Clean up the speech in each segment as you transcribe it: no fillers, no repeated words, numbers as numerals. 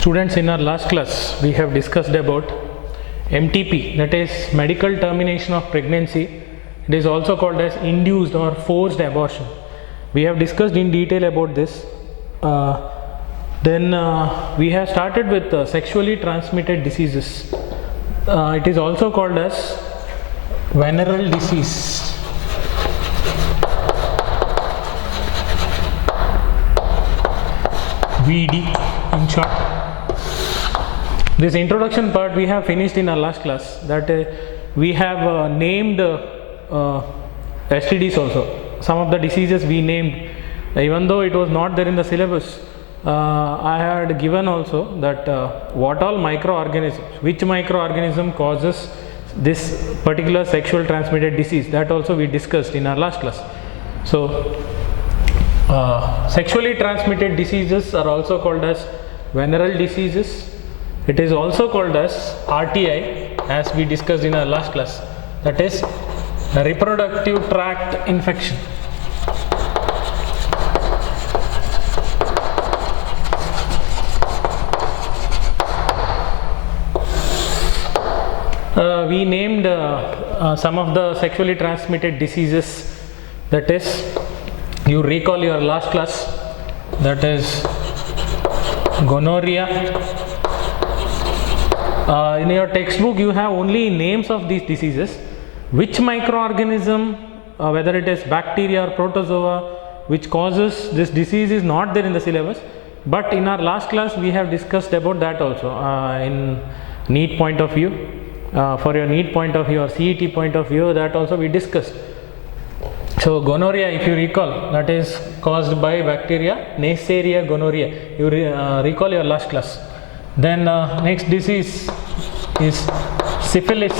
Students, in our last class we have discussed about MTP, that is medical termination of pregnancy. It is also called as induced or forced abortion. We have discussed in detail about this. Then we have started with sexually transmitted diseases. It is also called as venereal disease. VD in short. This introduction part we have finished in our last class, that we have named STDs also. Some of the diseases we named, even though it was not there in the syllabus. I had given also that what all microorganisms, which microorganism causes this particular sexual transmitted disease, that also we discussed in our last class. So sexually transmitted diseases are also called as venereal diseases. It is also called as RTI, as we discussed in our last class, that is reproductive tract infection. We named some of the sexually transmitted diseases, that is, you recall your last class, that is gonorrhea. In your textbook you have only names of these diseases. Which microorganism, whether it is bacteria or protozoa, which causes this disease is not there in the syllabus, but in our last class we have discussed about that also in NEET point of view. For your NEET point of view or CET point of view, that also we discussed. So gonorrhea, if you recall, that is caused by bacteria Neisseria gonorrhea. You recall your last class. Then next disease is syphilis,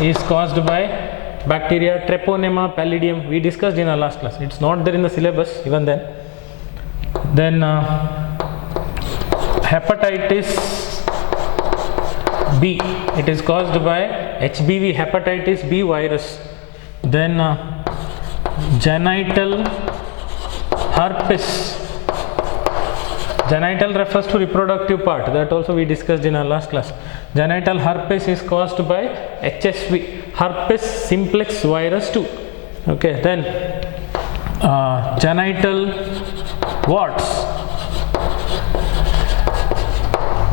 is caused by bacteria Treponema pallidum. We discussed in our last class. It's not there in the syllabus even then. Then hepatitis B, it is caused by HBV, hepatitis B virus. Then genital herpes. Genital refers to reproductive part, that also we discussed in our last class. Genital herpes is caused by HSV, herpes simplex virus 2. Okay, then genital warts.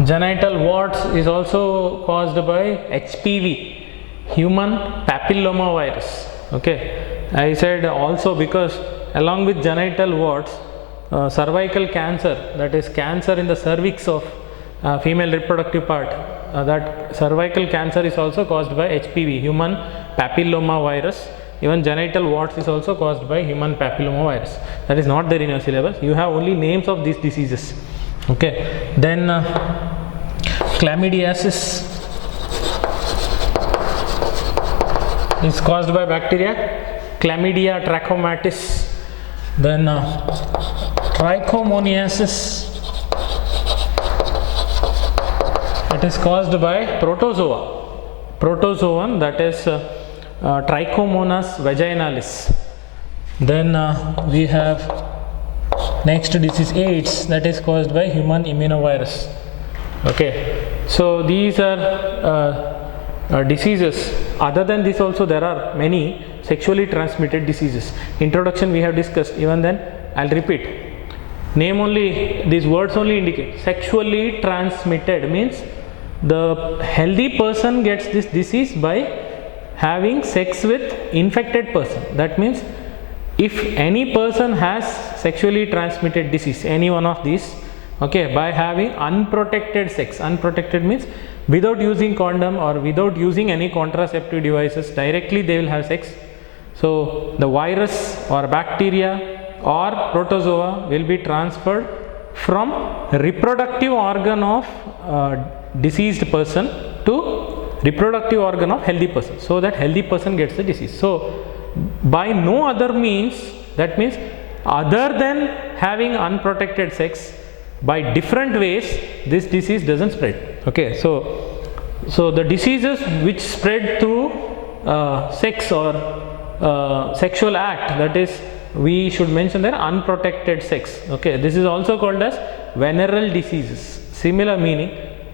Genital warts is also caused by HPV, human papilloma virus. Okay, I said also because along with genital warts, cervical cancer, that is cancer in the cervix of female reproductive part, that cervical cancer is also caused by HPV, human papilloma virus. Even genital warts is also caused by human papilloma virus. That is not there in your syllabus. You have only names of these diseases. Okay, then chlamydiasis is caused by bacteria Chlamydia trachomatis. Then trichomoniasis, it is caused by protozoan, that is Trichomonas vaginalis. Then we have next disease AIDS, that is caused by human immunovirus. Okay, so these are diseases. Other than this also there are many sexually transmitted diseases. Introduction we have discussed, even then I'll repeat. Name only, these words only indicate sexually transmitted means the healthy person gets this disease by having sex with infected person. That means if any person has sexually transmitted disease, any one of these, okay, by having unprotected sex, unprotected means without using condom or without using any contraceptive devices, directly they will have sex. So the virus or bacteria or protozoa will be transferred from reproductive organ of diseased person to reproductive organ of healthy person, so that healthy person gets the disease. So by no other means, that means other than having unprotected sex, by different ways this disease doesn't spread. Okay, so the diseases which spread through sex or sexual act, that is, we should mention there unprotected sex. Okay, this is also called as venereal diseases. similar meaning.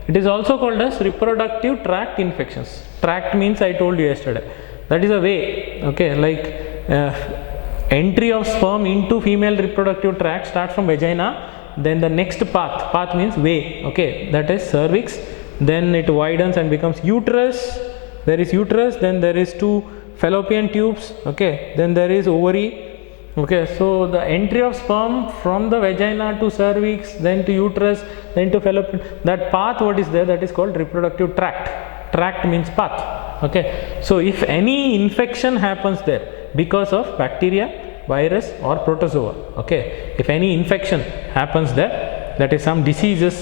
It is also called as reproductive tract infections. Tract means I told you yesterday. That is a way, okay, like entry of sperm into female reproductive tract starts from vagina, then the next path means way, okay, that is cervix, then it widens and becomes uterus. There is uterus, then there is two fallopian tubes, okay, then there is ovary. Okay, so the entry of sperm from the vagina to cervix, then to uterus, then to fallopian, that path what is there, that is called reproductive tract. Tract means path. Okay, so if any infection happens there because of bacteria, virus or protozoa, okay, if any infection happens there, that is some diseases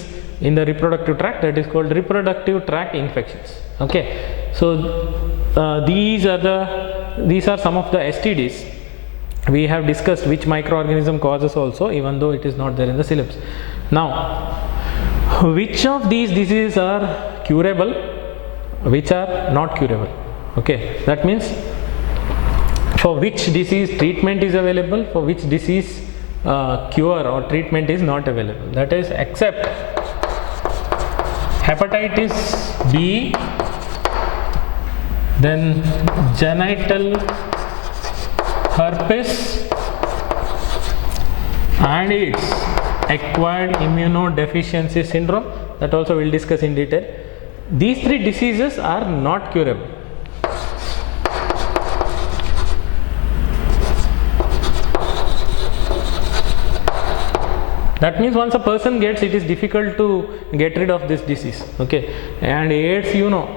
in the reproductive tract, that is called reproductive tract infections. Okay, so these are some of the STDs. We have discussed which microorganism causes also, even though it is not there in the syllabus. Now, which of these diseases are curable, which are not curable? Okay, that means for which disease treatment is available, for which disease cure or treatment is not available. That is, except hepatitis B, then genital herpes and AIDS, acquired immunodeficiency syndrome, that also we will discuss in detail. These three diseases are not curable. That means once a person gets, it is difficult to get rid of this disease. Okay, and AIDS, you know,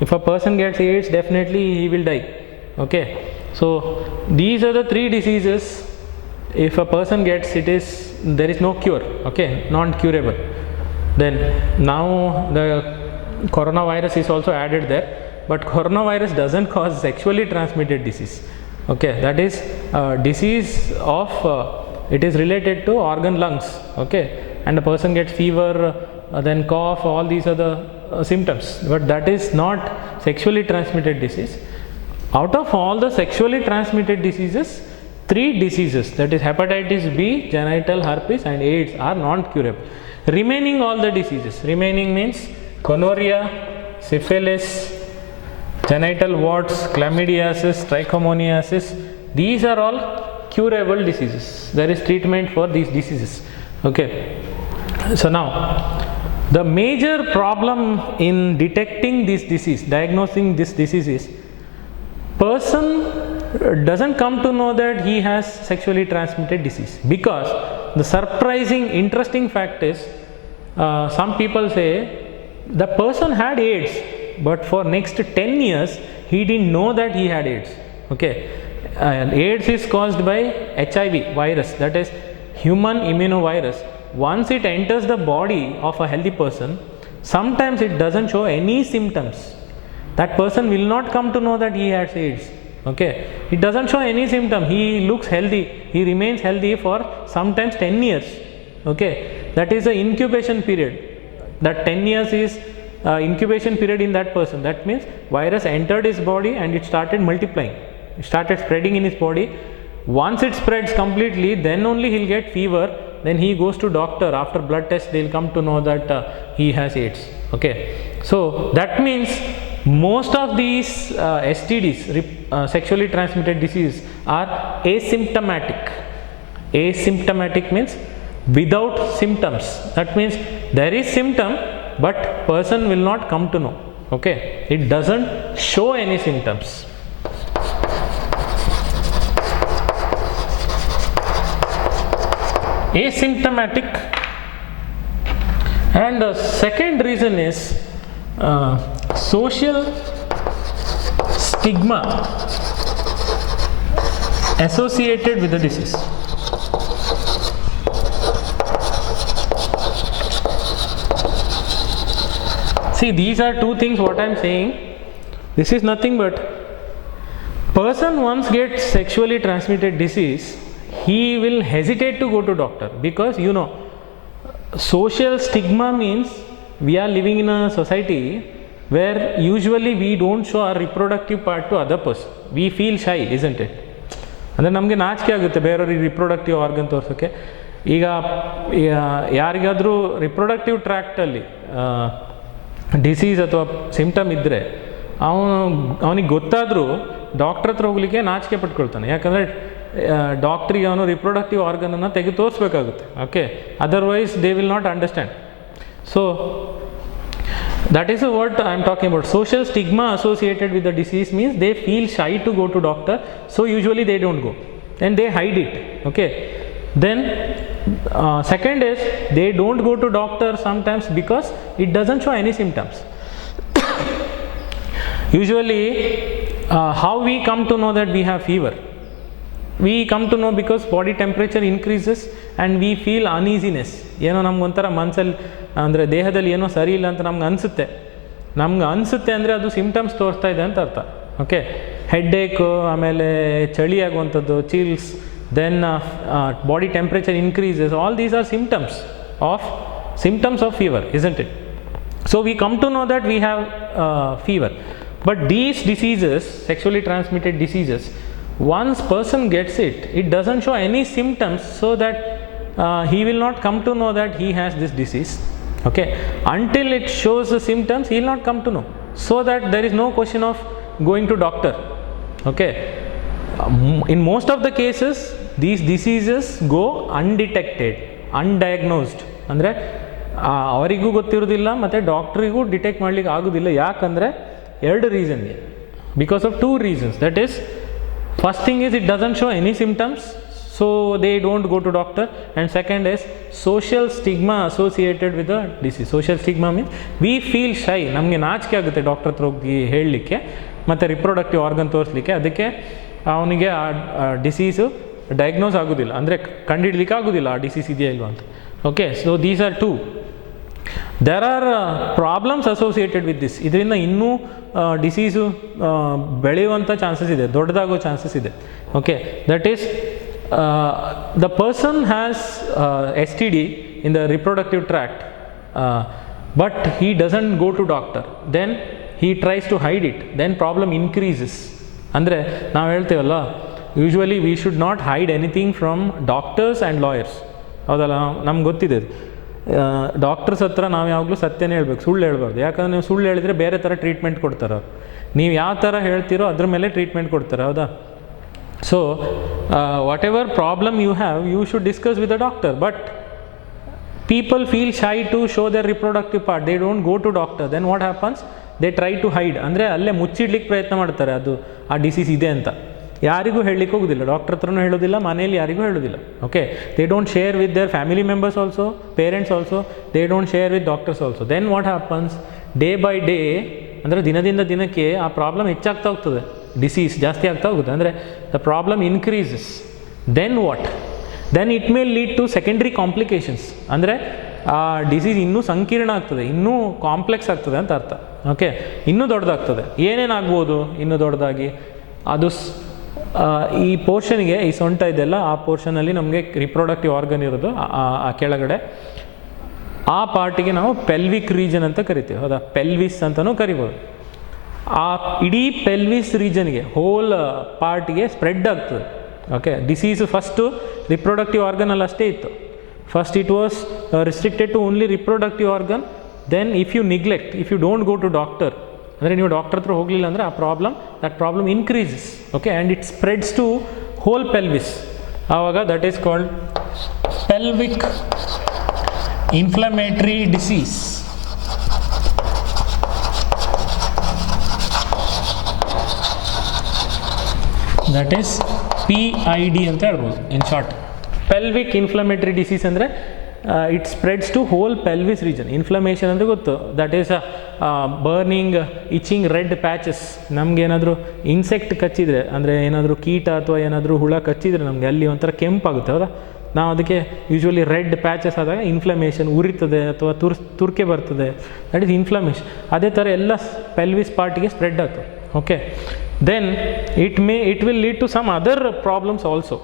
if a person gets AIDS, definitely he will die. Okay, so these are the three diseases. If a person gets, there is no cure. Okay, non-curable. Then now the coronavirus is also added there, but coronavirus doesn't cause sexually transmitted disease. Okay, that is disease of it is related to organ lungs. Okay, and a person gets fever, then cough, all these are the symptoms, but that is not sexually transmitted disease. Out of all the sexually transmitted diseases, three diseases, that is hepatitis B, genital herpes and AIDS, are non-curable. Remaining all the diseases, remaining means gonorrhea, syphilis, genital warts, chlamydiasis, trichomoniasis, these are all curable diseases. There is treatment for these diseases. Okay, so now the major problem in detecting this disease, diagnosing this disease is, person doesn't come to know that he has sexually transmitted disease, because the surprising interesting fact is, some people say the person had AIDS, but for next 10 years he didn't know that he had AIDS. Okay, and AIDS is caused by HIV virus, that is human immunovirus. Once it enters the body of a healthy person, sometimes it doesn't show any symptoms. That person will not come to know that he has AIDS. Okay, it doesn't show any symptom, he looks healthy, he remains healthy for sometimes 10 years. Okay, that is the incubation period. That 10 years is incubation period in that person. That means virus entered his body and it started multiplying, it started spreading in his body. Once it spreads completely, then only he'll get fever, then he goes to doctor. After blood test, they'll come to know that he has AIDS. Okay, so that means most of these STDs, sexually transmitted disease, are asymptomatic. Asymptomatic means without symptoms. That means there is symptom, but person will not come to know. Okay, it doesn't show any symptoms. Asymptomatic. And the second reason is social stigma associated with the disease. See, these are two things what I am saying. This is nothing but, person once gets sexually transmitted disease, he will hesitate to go to doctor, because you know, social stigma means we are living in a society where usually we don't show our reproductive part to other person. We feel shy, isn't it? ಅಂದರೆ ನಮಗೆ ನಾಚಿಕೆ ಆಗುತ್ತೆ ಬೇರೆಯವ್ರಿಗೆ reproductive organ ತೋರಿಸೋಕ್ಕೆ. ಈಗ ಯಾರಿಗಾದರೂ ರಿಪ್ರೊಡಕ್ಟಿವ್ ಟ್ರ್ಯಾಕ್ಟಲ್ಲಿ ಡಿಸೀಸ್ ಅಥವಾ ಸಿಮ್ಟಮ್ ಇದ್ದರೆ ಅವನಿಗೆ ಗೊತ್ತಾದರೂ ಡಾಕ್ಟ್ರ್ ಹತ್ರ ಹೋಗಲಿಕ್ಕೆ ನಾಚಿಕೆ ಪಟ್ಕೊಳ್ತಾನೆ. ಯಾಕಂದರೆ ಡಾಕ್ಟ್ರಿಗೆ ಅವನು ರಿಪ್ರೊಡಕ್ಟಿವ್ ಆರ್ಗನನ್ನು ತೆಗೆದು ತೋರಿಸ್ಬೇಕಾಗುತ್ತೆ. Okay, otherwise they will not understand. So that is what I am talking about. Social stigma associated with the disease means they feel shy to go to doctor, so usually they don't go and they hide it. Okay, then second is they don't go to doctor sometimes because it doesn't show any symptoms. Usually how we come to know that we have fever? We come to know because body temperature increases and we feel uneasiness. ಏನೋ ನಮ್ಗೊಂಥರ ಮನಸ್ಸಲ್ಲಿ ಅಂದರೆ ದೇಹದಲ್ಲಿ ಏನೋ ಸರಿ ಇಲ್ಲ ಅಂತ ನಮ್ಗೆ ಅನಿಸುತ್ತೆ ಅಂದರೆ ಅದು ಸಿಮ್ಟಮ್ಸ್ ತೋರಿಸ್ತಾ ಇದೆ ಅಂತ ಅರ್ಥ. ಓಕೆ, ಹೆಡ್ಏಕು, ಆಮೇಲೆ ಚಳಿ ಆಗುವಂಥದ್ದು, chills, then body temperature increases, all these are symptoms of fever, isn't it? So we come to know that we have fever. But these diseases, sexually transmitted diseases, once person gets it, it doesn't show any symptoms, so that he will not come to know that he has this disease. Okay, until it shows the symptoms, he will not come to know, so that there is no question of going to doctor. Okay, in most of the cases these diseases go undetected, undiagnosed. ಅಂದರೆ ಅವರಿಗೂ ಗೊತ್ತಿರೋದಿಲ್ಲ ಮತ್ತು ಡಾಕ್ಟ್ರಿಗೂ ಡಿಟೆಕ್ಟ್ ಮಾಡಲಿಕ್ಕೆ ಆಗೋದಿಲ್ಲ. ಯಾಕಂದರೆ ಎರಡು ರೀಸನ್ಗೆ, because of 2 reasons. That is, first thing is it doesn't show any symptoms, so they don't go to doctor, and second is social stigma associated with the disease. Social stigma means we feel shy, ನಮಗೆ ನಾಚಿಕೆ ಆಗುತ್ತೆ ಡಾಕ್ಟರ್ ಹತ್ರ ಹೋಗಿ ಹೇಳಲಿಕ್ಕೆ ಮತ್ತು reproductive organ ತೋರಿಸಲಿಕ್ಕೆ. ಅದಕ್ಕೆ ಅವನಿಗೆ ಆ ಡಿಸೀಸು ಡಯಾಗ್ನೋಸ್ ಆಗೋದಿಲ್ಲ, ಅಂದರೆ ಕಂಡುಹಿಡಲಿಕ್ಕೆ ಆಗೋದಿಲ್ಲ ಆ ಡಿಸೀಸ್ ಇದೆಯಾ ಇಲ್ವಾ ಅಂತ. Okay, so these are 2. There are problems associated with this. ಇದರಿಂದ ಇನ್ನೂ ಡಿಸೀಸು ಬೆಳೆಯುವಂಥ ಚಾನ್ಸಸ್ ಇದೆ, ದೊಡ್ಡದಾಗೋ ಚಾನ್ಸಸ್ ಇದೆ. Okay, that is the person has STD in the reproductive tract, but he doesn't go to doctor, then he tries to hide it, then problem increases. ಅಂದರೆ ನಾವು ಹೇಳ್ತೇವಲ್ಲ, usually we should not hide anything from doctors and lawyers. ಹೌದಲ್ಲ, ನಮ್ಗೆ ಗೊತ್ತಿದೆ ಡಾಕ್ಟರ್ಸ್ ಹತ್ರ ನಾವು ಯಾವಾಗಲೂ ಸತ್ಯನೇ ಹೇಳ್ಬೇಕು, ಸುಳ್ಳು ಹೇಳ್ಬಾರ್ದು. ಯಾಕಂದರೆ ನೀವು ಸುಳ್ಳು ಹೇಳಿದರೆ ಬೇರೆ ಥರ ಟ್ರೀಟ್ಮೆಂಟ್ ಕೊಡ್ತಾರೆ ಅವ್ರು. ನೀವು ಯಾವ ಥರ ಹೇಳ್ತೀರೋ ಅದ್ರ ಮೇಲೆ ಟ್ರೀಟ್ಮೆಂಟ್ ಕೊಡ್ತಾರೆ, ಹೌದಾ? So whatever problem you have, you should discuss with the doctor. But people feel shy to show their reproductive part, they don't go to doctor. Then what happens? They try to hide, ಅಂದರೆ ಅಲ್ಲೇ ಮುಚ್ಚಿಡ್ಲಿಕ್ಕೆ ಪ್ರಯತ್ನ ಮಾಡ್ತಾರೆ ಅದು ಆ ಡಿಸೀಸ್ ಇದೆ ಅಂತ. ಯಾರಿಗೂ ಹೇಳಲಿಕ್ಕೆ ಹೋಗೋದಿಲ್ಲ, ಡಾಕ್ಟರ್ ಹತ್ರನೂ ಹೇಳೋದಿಲ್ಲ, ಮನೇಲಿ ಯಾರಿಗೂ ಹೇಳೋದಿಲ್ಲ. Okay, they don't share with their family members also, parents also, they don't share with doctors also. Then what happens? Day by day, ಅಂದರೆ ದಿನದಿಂದ ದಿನಕ್ಕೆ ಆ ಪ್ರಾಬ್ಲಮ್ ಹೆಚ್ಚಾಗ್ತಾ ಹೋಗ್ತದೆ, ಡಿಸೀಸ್ ಜಾಸ್ತಿ ಆಗ್ತಾ ಹೋಗುತ್ತೆ, ಅಂದರೆ the problem increases. Then what? Then it may lead to secondary complications, ಅಂದರೆ ಆ ಡಿಸೀಸ್ ಇನ್ನೂ ಸಂಕೀರ್ಣ ಆಗ್ತದೆ, ಇನ್ನೂ ಕಾಂಪ್ಲೆಕ್ಸ್ ಆಗ್ತದೆ ಅಂತ ಅರ್ಥ. ಓಕೆ, ಇನ್ನೂ ದೊಡ್ಡದಾಗ್ತದೆ. ಏನೇನಾಗ್ಬೋದು ಇನ್ನೂ ದೊಡ್ಡದಾಗಿ? ಅದು ಈ ಪೋರ್ಷನ್ಗೆ, ಈ ಸೊಂಟ ಇದೆಲ್ಲ, ಆ ಪೋರ್ಷನಲ್ಲಿ ನಮಗೆ ರಿಪ್ರೊಡಕ್ಟಿವ್ ಆರ್ಗನ್ ಇರೋದು ಆ ಕೆಳಗಡೆ, ಆ ಪಾರ್ಟಿಗೆ ನಾವು ಪೆಲ್ವಿಕ್ ರೀಜನ್ ಅಂತ ಕರಿತೀವಿ, ಹೌದಾ? ಪೆಲ್ವಿಸ್ ಅಂತಲೂ ಕರಿಬೋದು. ಆ ಇಡೀ ಪೆಲ್ವಿಸ್ ರೀಜನ್ಗೆ, ಹೋಲ್ ಪಾರ್ಟಿಗೆ ಸ್ಪ್ರೆಡ್ ಆಗ್ತದೆ. ಓಕೆ, ಡಿಸೀಸು ಫಸ್ಟು ರಿಪ್ರೊಡಕ್ಟಿವ್ ಆರ್ಗನಲ್ಲಿ ಅಷ್ಟೇ ಇತ್ತು. First it was restricted to only reproductive organ. Then if you neglect, if you don't go to doctor, ಅಂದರೆ ನೀವು ಡಾಕ್ಟರ್ ಹತ್ರ ಹೋಗಲಿಲ್ಲ ಅಂದರೆ ಆ that problem increases. Okay, and it spreads to whole pelvis. ಆವಾಗ that is called pelvic inflammatory disease. That is PID ಅಂತ ಹೇಳ್ಬೋದು in short. Pelvic inflammatory disease ಅಂದರೆ it spreads to whole pelvis region. Inflammation ಅಂದರೆ ಗೊತ್ತು, that is burning, itching, red patches. ನಮಗೇನಾದರೂ insect ಕಚ್ಚಿದರೆ, ಅಂದರೆ ಏನಾದರೂ ಕೀಟ ಅಥವಾ ಏನಾದರೂ ಹುಳ ಕಚ್ಚಿದರೆ ನಮಗೆ ಅಲ್ಲಿ ಒಂಥರ ಕೆಂಪಾಗುತ್ತೆ, ಹೌದಾ? ನಾವು ಅದಕ್ಕೆ ಯೂಶ್ವಲಿ ರೆಡ್ ಪ್ಯಾಚಸ್ ಆದಾಗ ಇನ್ಫ್ಲಮೇಷನ್, ಉರಿತದೆ ಅಥವಾ ತುರ್ಕೆ ಬರ್ತದೆ, ದಟ್ ಈಸ್ ಇನ್ಫ್ಲಮೇಷನ್. ಅದೇ ಥರ ಎಲ್ಲ ಪೆಲ್ವಿಸ್ ಪಾರ್ಟಿಗೆ ಸ್ಪ್ರೆಡ್ ಆಗ್ತದೆ. Okay, then it will lead to some other problems also.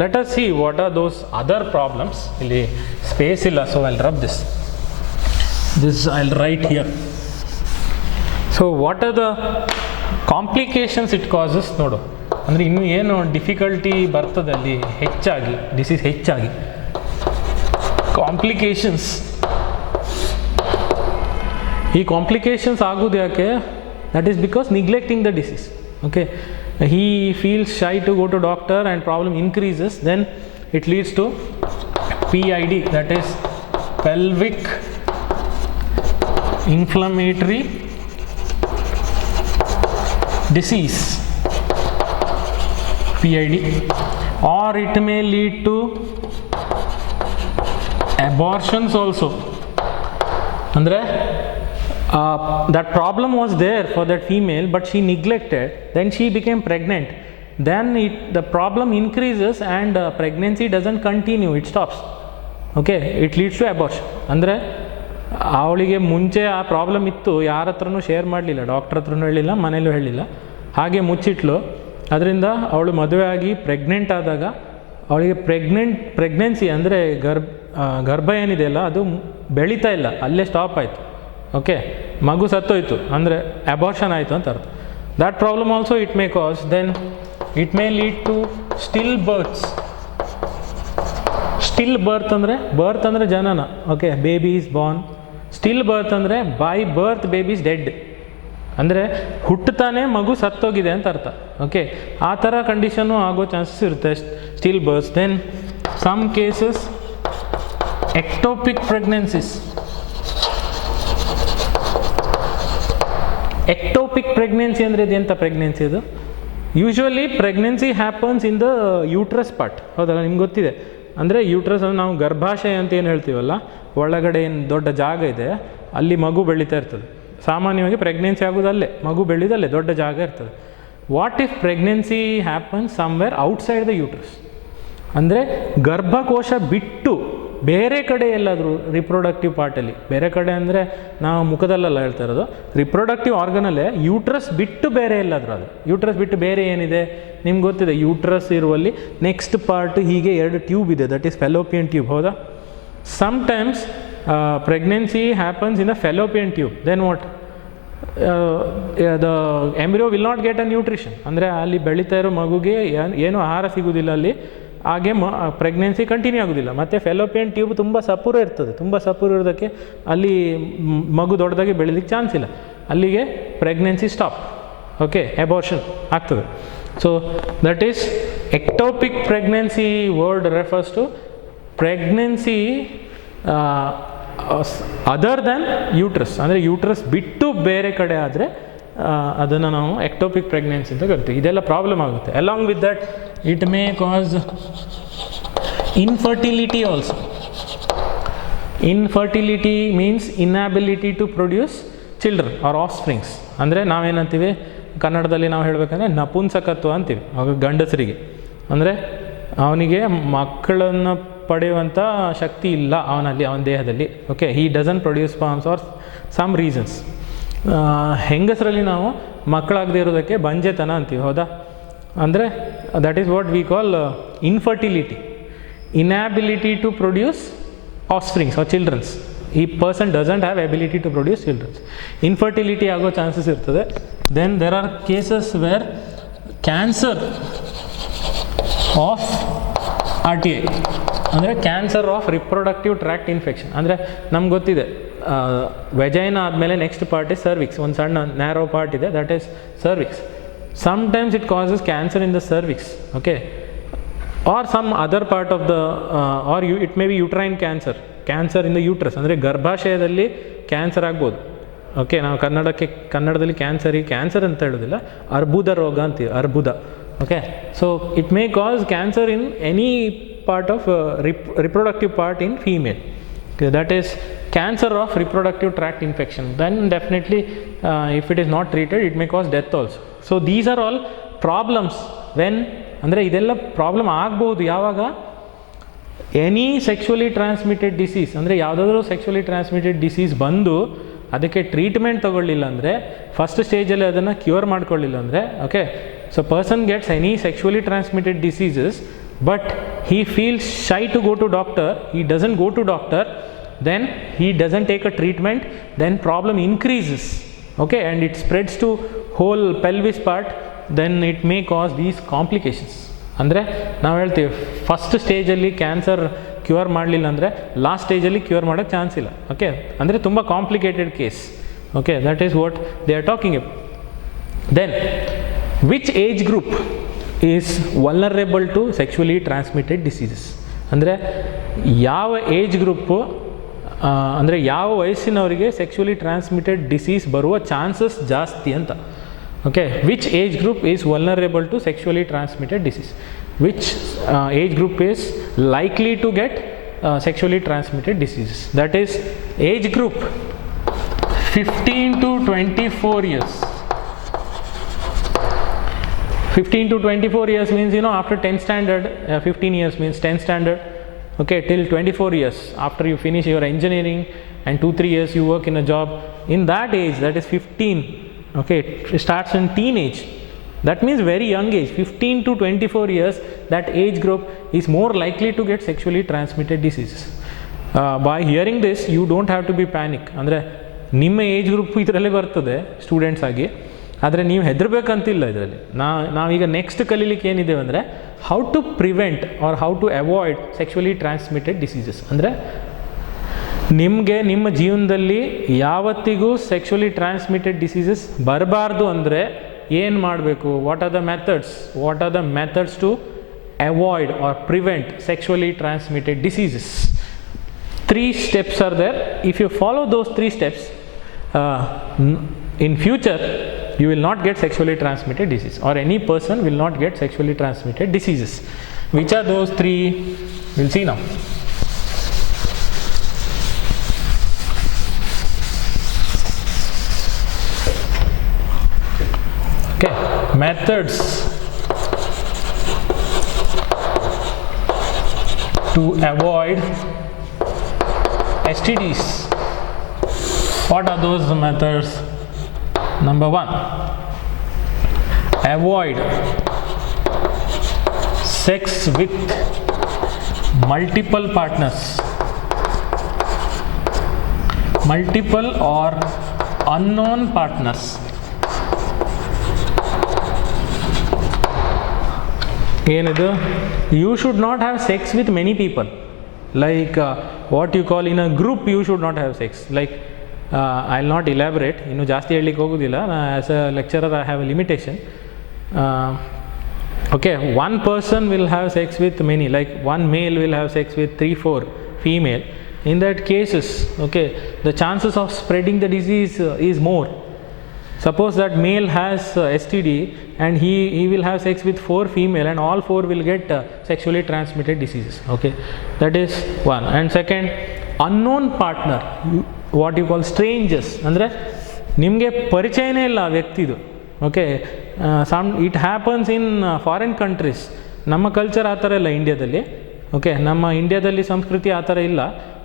Let us see what are those other problems. Illi space illa, so I'll rub this I'll write here. So what are the complications it causes? ನೋಡು, ಅಂದರೆ ಇನ್ನೂ ಏನು ಡಿಫಿಕಲ್ಟಿ ಬರ್ತದೆ ಅಲ್ಲಿ ಹೆಚ್ಚಾಗಿ, ಡಿಸೀಸ್ ಹೆಚ್ಚಾಗಿ. ಕಾಂಪ್ಲಿಕೇಶನ್ಸ್. ಈ ಕಾಂಪ್ಲಿಕೇಶನ್ಸ್ ಆಗೋದು ಯಾಕೆ? That is because neglecting the disease. Okay, he feels shy to go to doctor and problem increases, then it leads to PID, that is pelvic inflammatory disease, PID, or it may lead to abortions also. Andre that problem was there for that female, but she neglected, then she became pregnant, then the problem increases and pregnancy doesn't continue, it stops. Okay, it leads to abortion. ಅಂದರೆ ಅವಳಿಗೆ ಮುಂಚೆ ಆ ಪ್ರಾಬ್ಲಮ್ ಇತ್ತು, ಯಾರ ಹತ್ರನೂ ಶೇರ್ ಮಾಡಲಿಲ್ಲ, ಡಾಕ್ಟ್ರ್ ಹತ್ರನೂ ಹೇಳಿಲ್ಲ, ಮನೇಲೂ ಹೇಳಿಲ್ಲ, ಹಾಗೆ ಮುಚ್ಚಿಟ್ಲು. ಅದರಿಂದ ಅವಳು ಮದುವೆ ಆಗಿ ಪ್ರೆಗ್ನೆಂಟ್ ಆದಾಗ ಅವಳಿಗೆ ಪ್ರೆಗ್ನೆನ್ಸಿ ಅಂದರೆ ಗರ್ಭ ಏನಿದೆಯಲ್ಲ ಅದು ಬೆಳೀತಾ ಇಲ್ಲ, ಅಲ್ಲೇ ಸ್ಟಾಪ್ ಆಯಿತು. ಓಕೆ, ಮಗು ಸತ್ತೋಯ್ತು ಅಂದರೆ ಅಬಾರ್ಷನ್ ಆಯಿತು ಅಂತ ಅರ್ಥ. That problem also it may cause, then it may lead to still births. Still birth ಅಂದರೆ ಜನನ. Okay, baby is born. Still birth ಅಂದರೆ by birth baby is dead, ಅಂದರೆ ಹುಟ್ಟುತ್ತಾನೆ ಮಗು ಸತ್ತೋಗಿದೆ ಅಂತ ಅರ್ಥ. ಓಕೆ, ಆ ಥರ ಕಂಡೀಷನ್ನು ಆಗೋ ಚಾನ್ಸಸ್ ಇರುತ್ತೆ, still births. Then some cases ectopic pregnancies. Ectopic pregnancy ಅಂದರೆ ಇದೆಂಥ ಪ್ರೆಗ್ನೆನ್ಸಿ? ಅದು usually pregnancy happens in the uterus part. ಹೌದಲ್ಲ, ನಿಮ್ಗೆ ಗೊತ್ತಿದೆ. ಅಂದರೆ ಯೂಟ್ರಸ್ ಅಂದರೆ ನಾವು ಗರ್ಭಾಶಯ ಅಂತ ಏನು ಹೇಳ್ತೀವಲ್ಲ, ಒಳಗಡೆ ಏನು ದೊಡ್ಡ ಜಾಗ ಇದೆ, ಅಲ್ಲಿ ಮಗು ಬೆಳೀತಾ ಇರ್ತದೆ. ಸಾಮಾನ್ಯವಾಗಿ ಪ್ರೆಗ್ನೆನ್ಸಿ ಆಗೋದು ಅಲ್ಲೇ, ಮಗು ಬೆಳೆದಲ್ಲೇ, ದೊಡ್ಡ ಜಾಗ ಇರ್ತದೆ. What if pregnancy happens somewhere outside the uterus? ಅಂದರೆ ಗರ್ಭಕೋಶ ಬಿಟ್ಟು ಬೇರೆ ಕಡೆ ಎಲ್ಲಾದರೂ ರಿಪ್ರೊಡಕ್ಟಿವ್ ಪಾರ್ಟಲ್ಲಿ, ಬೇರೆ ಕಡೆ ಅಂದರೆ ನಾವು ಮುಖದಲ್ಲೆಲ್ಲ ಹೇಳ್ತಾ ಇರೋದು, ರಿಪ್ರೊಡಕ್ಟಿವ್ ಆರ್ಗನಲ್ಲೇ ಯೂಟ್ರಸ್ ಬಿಟ್ಟು ಬೇರೆ ಎಲ್ಲಾದರೂ, ಅದು ಯೂಟ್ರಸ್ ಬಿಟ್ಟು ಬೇರೆ ಏನಿದೆ ನಿಮ್ಗೆ ಗೊತ್ತಿದೆ. ಯೂಟ್ರಸ್ ಇರುವಲ್ಲಿ ನೆಕ್ಸ್ಟ್ ಪಾರ್ಟ್ ಹೀಗೆ 2 ಟ್ಯೂಬ್ ಇದೆ, ದಟ್ ಈಸ್ ಫೆಲೋಪಿಯನ್ ಟ್ಯೂಬ್. ಹೌದಾ? Sometimes pregnancy happens in the fallopian tube. Then what? The embryo will not get a nutrition. ಅಂದರೆ ಅಲ್ಲಿ ಬೆಳೀತಾ ಇರೋ ಮಗುಗೆ ಏನೂ ಆಹಾರ ಸಿಗೋದಿಲ್ಲ ಅಲ್ಲಿ, ಹಾಗೆ ಪ್ರೆಗ್ನೆನ್ಸಿ ಕಂಟಿನ್ಯೂ ಆಗೋದಿಲ್ಲ. ಮತ್ತು ಫೆಲೋಪಿಯನ್ ಟ್ಯೂಬ್ ತುಂಬ ಸಪೂರ ಇರ್ತದೆ, ತುಂಬ ಸಪೂರ ಇರೋದಕ್ಕೆ ಅಲ್ಲಿ ಮಗು ದೊಡ್ಡದಾಗಿ ಬೆಳೀಲಿಕ್ಕೆ ಚಾನ್ಸ್ ಇಲ್ಲ, ಅಲ್ಲಿಗೆ ಪ್ರೆಗ್ನೆನ್ಸಿ ಸ್ಟಾಪ್. ಓಕೆ, ಅಬಾರ್ಷನ್ ಆಗ್ತದೆ. So that is ectopic pregnancy. Word refers to pregnancy other than uterus, ಅಂದರೆ ಯೂಟ್ರಸ್ ಬಿಟ್ಟು ಬೇರೆ ಕಡೆ ಆದರೆ ಅದನ್ನು ನಾವು ಎಕ್ಟೋಪಿಕ್ ಪ್ರೆಗ್ನೆನ್ಸಿ ಅಂತ ಕರಿತೀವಿ. ಇದೆಲ್ಲ ಪ್ರಾಬ್ಲಮ್ ಆಗುತ್ತೆ. Along with that it may cause infertility also. Infertility means inability to produce children or offsprings. ಅಂದರೆ ನಾವೇನಂತೀವಿ ಕನ್ನಡದಲ್ಲಿ ನಾವು ಹೇಳಬೇಕಂದ್ರೆ ನಪುಂಸಕತ್ವ ಅಂತೀವಿ ಗಂಡಸರಿಗೆ. ಅಂದರೆ ಅವನಿಗೆ ಮಕ್ಕಳನ್ನು ಪಡೆಯುವಂಥ ಶಕ್ತಿ ಇಲ್ಲ ಅವನಲ್ಲಿ, ಅವನ ದೇಹದಲ್ಲಿ. Okay, he doesn't produce sperms or some reasons. ಹೆಂಗಸರಲ್ಲಿ ನಾವು ಮಕ್ಕಳಾಗದೇ ಇರೋದಕ್ಕೆ ಬಂಜೆತನ ಅಂತೀವಿ. ಹೌದಾ? ಅಂದರೆ that is what we call infertility, inability to produce offsprings or childrens. ಈ person doesn't have ability to produce childrens. Infertility ಆಗೋ ಚಾನ್ಸಸ್ ಇರ್ತದೆ. Then there are cases where cancer of RTI, ಅಂದರೆ cancer of reproductive tract infection. ಅಂದರೆ ನಮ್ಗೆ ಗೊತ್ತಿದೆ, ವೆಜೈನ ಆದಮೇಲೆ next part is cervix. ಒಂದು ಸಣ್ಣ ನ್ಯಾರೋ ಪಾರ್ಟ್ ಇದೆ, that is cervix. Sometimes it causes cancer in the cervix. Okay, or some other part of the or it may be uterine cancer, cancer in the uterus. ಅಂದರೆ ಗರ್ಭಾಶಯದಲ್ಲಿ ಕ್ಯಾನ್ಸರ್ ಆಗ್ಬೋದು. ಓಕೆ, ನಾವು ಕನ್ನಡದಲ್ಲಿ ಕ್ಯಾನ್ಸರ್ ಅಂತ ಹೇಳೋದಿಲ್ಲ, ಅರ್ಬುದ ರೋಗ ಅಂತೀವಿ, ಅರ್ಬುದ. Okay, so it may cause cancer in any part of reproductive part in female. Okay, that is cancer of reproductive tract infection. Then definitely if it is not treated it may cause death also. So these are all problems when, ಅಂದರೆ ಇದೆಲ್ಲ ಪ್ರಾಬ್ಲಮ್ ಆಗ್ಬೋದು ಯಾವಾಗ? Any sexually transmitted disease, ಅಂದರೆ ಯಾವುದಾದ್ರೂ ಸೆಕ್ಶುವಲಿ transmitted disease ಬಂದು ಅದಕ್ಕೆ ಟ್ರೀಟ್ಮೆಂಟ್ ತೊಗೊಳ್ಳಿಲ್ಲ ಅಂದರೆ, ಫಸ್ಟ್ ಸ್ಟೇಜಲ್ಲಿ ಅದನ್ನು ಕ್ಯೂರ್ ಮಾಡ್ಕೊಳ್ಳಿಲ್ಲ ಅಂದರೆ, okay, so person gets any sexually transmitted diseases but he feels shy to go to doctor, he doesn't go to doctor, then he doesn't take a treatment, then problem increases. Okay, and it spreads to whole pelvis part, then it may cause these complications. ಅಂದರೆ ನಾವು ಹೇಳ್ತೀವಿ ಫಸ್ಟ್ ಸ್ಟೇಜಲ್ಲಿ cancer cure ಮಾಡಲಿಲ್ಲ ಅಂದರೆ ಲಾಸ್ಟ್ ಸ್ಟೇಜಲ್ಲಿ ಕ್ಯೂರ್ ಮಾಡೋಕ್ಕೆ ಚಾನ್ಸ್ ಇಲ್ಲ. Okay, ಅಂದರೆ ತುಂಬ complicated case. Okay, that is what they are talking about. Then which age group is vulnerable to sexually transmitted diseases? ಅಂದರೆ ಯಾವ ಏಜ್ ಗ್ರೂಪು, ಅಂದರೆ ಯಾವ ವಯಸ್ಸಿನವರಿಗೆ ಸೆಕ್ಷುಲಿ ಟ್ರಾನ್ಸ್ಮಿಟೆಡ್ ಡಿಸೀಸ್ ಬರುವ ಚಾನ್ಸಸ್ ಜಾಸ್ತಿ ಅಂತ. Okay, which age group is vulnerable to sexually transmitted disease? Which age group is likely to get sexually transmitted diseases? That is age group 15 to 24 years. 15 to 24 years means, you know, after 10th standard, 15 years means 10th standard, okay, till 24 years after you finish your engineering, and 2-3 years you work in a job. In that age, that is 15, okay, it starts in teenage. That means very young age, 15 to 24 years, that age group is more likely to get sexually transmitted diseases. By hearing this, you don't have to be panic. ಅಂದರೆ ನಿಮ್ಮ age group ಇದರಲ್ಲೇ ಬರ್ತದೆ ಸ್ಟೂಡೆಂಟ್ಸ್ ಆಗಿ, ಆದರೆ ನೀವು ಹೆದರಬೇಕಂತಿಲ್ಲ. ಇದರಲ್ಲಿ ನಾವೀಗ ನೆಕ್ಸ್ಟ್ ಕಲೀಲಿಕ್ಕೆ ಏನಿದೆ ಅಂದರೆ how to prevent or how to avoid sexually transmitted diseases. ಅಂದರೆ ನಿಮಗೆ ನಿಮ್ಮ ಜೀವನದಲ್ಲಿ ಯಾವತ್ತಿಗೂ ಸೆಕ್ಷುಲಿ ಟ್ರಾನ್ಸ್ಮಿಟೆಡ್ ಡಿಸೀಸಸ್ ಬರಬಾರ್ದು ಅಂದರೆ ಏನು ಮಾಡಬೇಕು? What are the methods to avoid or prevent sexually transmitted diseases? 3 steps are there. If you follow those 3 steps, in future you will not get sexually transmitted disease, or any person will not get sexually transmitted diseases. Which are those 3? We'll see now. Okay, methods to avoid STDs. What are those methods? Number 1, avoid sex with multiple partners, multiple or unknown partners. You should not have sex with many people. Like what you call in a group, you should not have sex. Like I'll not elaborate. ಇನ್ನು ಜಾಸ್ತಿ ಹೇಳಲಿಕ್ಕೆ ಹೋಗೋದಿಲ್ಲ. As a lecturer, I have a limitation. Okay, one person will have sex with many. Like one male will have sex with 3-4 female. In that cases, okay, the chances of spreading the disease is more. Suppose that male has STD and he will have sex with 4 female, and all 4 will get sexually transmitted diseases. Okay, that is one. And second, unknown partner, what you call strangers. ಅಂದರೆ ನಿಮಗೆ ಪರಿಚಯನೇ ಇಲ್ಲ ಆ ವ್ಯಕ್ತಿದು. Okay, it happens in foreign countries. ನಮ್ಮ culture ಆ ಥರ ಇಲ್ಲ ಇಂಡಿಯಾದಲ್ಲಿ. ಓಕೆ, ನಮ್ಮ ಇಂಡಿಯಾದಲ್ಲಿ ಸಂಸ್ಕೃತಿ ಆ ಥರ ಇಲ್ಲ.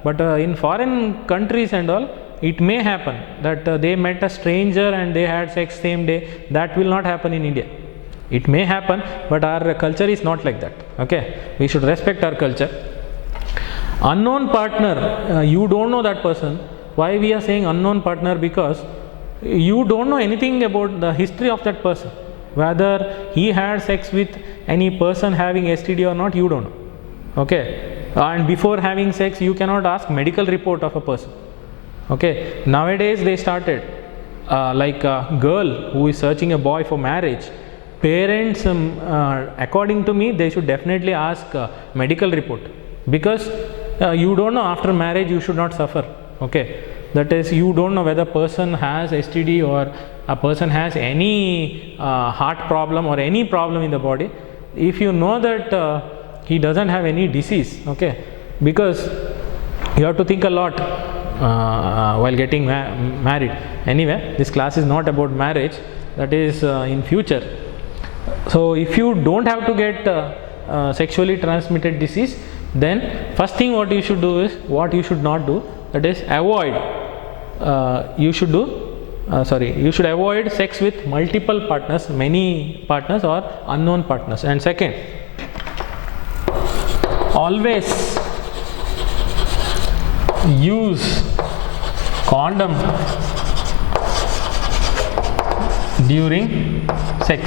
But in foreign countries and all, it may happen that they met a stranger and they had sex same day. That will not happen in India. It may happen, but our culture is not like that. Okay, we should respect our culture. Unknown partner, you don't know that person. Why we are saying unknown partner? Because you don't know anything about the history of that person. Whether he had sex with any person having STD or not, you don't know. Okay, and before having sex, you cannot ask medical report of a person. Okay, nowadays they started like a girl who is searching a boy for marriage, parents according to me, they should definitely ask medical report, because you don't know, after marriage you should not suffer. Okay, that is, you don't know whether person has STD or a person has any heart problem or any problem in the body. If you know that he doesn't have any disease, okay, because you have to think a lot while getting married. Anyway, this class is not about marriage, that is in future. So if you don't have to get sexually transmitted disease, then first thing what you should do is, what you should not do, that is avoid, you should avoid sex with multiple partners, many partners or unknown partners. And second, always use condom during sex.